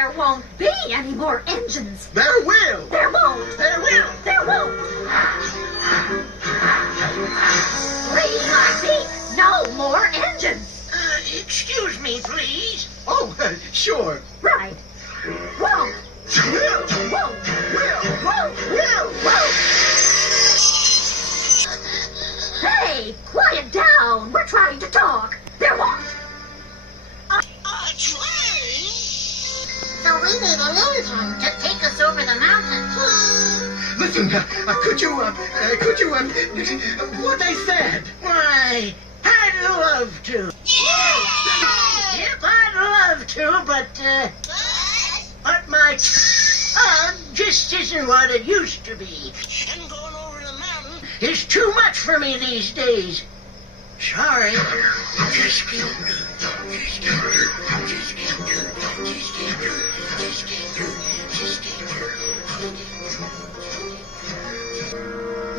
There won't be any more engines. There will. There won't. There will. There won't. Read my beat. No more engines. Excuse me, please. Oh, sure. Right. Won't. Will. Won't. Will. Won't. Hey, quiet down. We're trying to talk. There won't. A train? So we need an engine to take us over the mountain. Listen, could you, what I said? Why, I'd love to. Yep, I'd love to, but my just isn't what it used to be. And going over the mountain is too much for me these days. Sorry. Just can't do. Just can't do. Just can't do. Just can't do. Just can't do. Just can't do.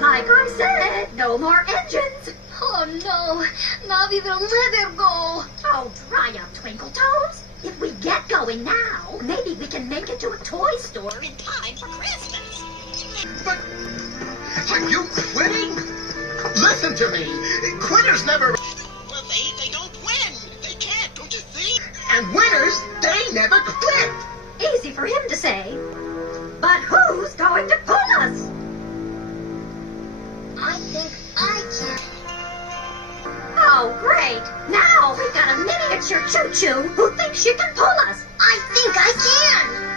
Like I said, no more engines. Oh no, Navi will never go. Oh, dry up, Twinkle Toes. If we get going now, maybe we can make it to a toy store in time for Christmas. But are you quitting? Listen to me. Quitters never... Well, they don't win. They can't, don't you see? And winners, they never quit. Easy for him to say. But who's going to pull us? I think I can. Oh, great. Now we've got a miniature choo-choo who thinks she can pull us. I think I can.